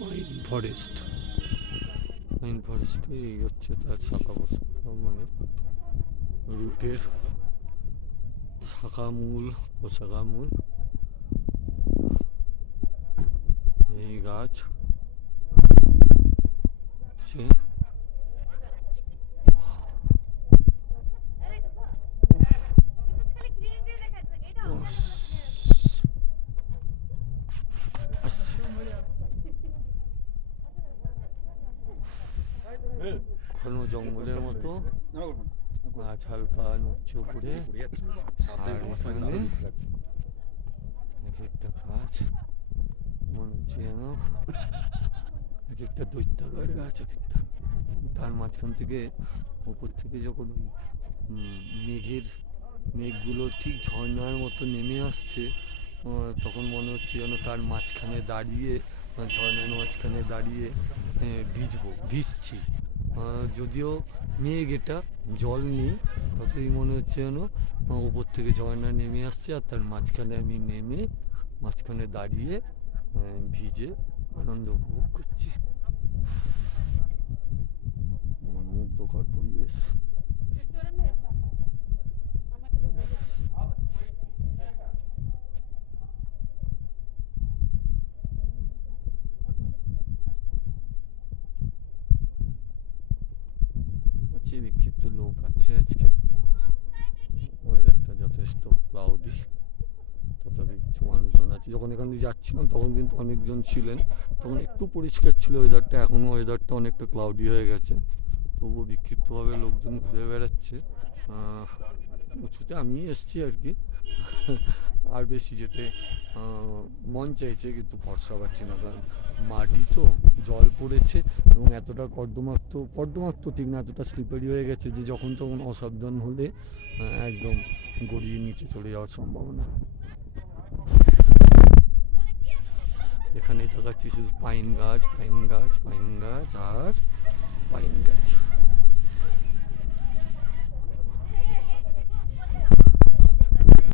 Pine forest. Pine ফরেস্টে এই হচ্ছে তার শাখা প্রশাখা, মানে রুটের শাখা মূল প্রশাখা মূল। এই গাছ সে ঘন জঙ্গলের মতো গাছ হালকা নড়ছে উপরে। আর এখানে এক একটা গাছ মনে হচ্ছে যেন এক একটা দৈত্যাকার গাছ, এক একটা। তার মাঝখান থেকে উপর থেকে যখন মেঘগুলো ঠিক ঝর্ণার মতো নেমে আসছে, তখন মনে হচ্ছে যেন তার মাঝখানে দাঁড়িয়ে, ঝর্ণার মাঝখানে দাঁড়িয়ে ভিজছি। যদিও মেঘ, এটা জল নেই, ততই মনে হচ্ছে যেন উপর থেকে ঝর্ণা নেমে আসছে আর তার মাঝখানে আমি নেমে মাঝখানে দাঁড়িয়ে ভিজে আনন্দ উপভোগ করছি। মনোমুগ্ধকর পরিবেশ। আছে বিক্ষিপ্ত লোক আছে আজকে। ওয়েদারটা যথেষ্ট ক্লাউডি, তথাপি কিছু মানুষজন আছে। যখন এখান দিয়ে যাচ্ছিলাম তখন কিন্তু অনেকজন ছিলেন, তখন একটু পরিষ্কার ছিল ওয়েদারটা। এখনও ওয়েদারটা অনেকটা ক্লাউডি হয়ে গেছে, তবুও বিক্ষিপ্তভাবে লোকজন ঘুরে বেড়াচ্ছে। উঁচুতে আমি এসছি আর কি। আর বেশি যেতে মন চাইছে, কিন্তু ভরসা পাচ্ছি না, কারণ মাটি তো জল পড়েছে এবং এতটা কর্দমাক্ত ঠিক না, এতটা স্লিপারি হয়ে গেছে যে যখন তখন অসাবধান হলে একদম গড়িয়ে নিচে চলে যাওয়ার সম্ভাবনা। এখানেই দেখাচ্ছি শুধু পাইন গাছ, পাইন গাছ, পাইন গাছ আর পাইন গাছ।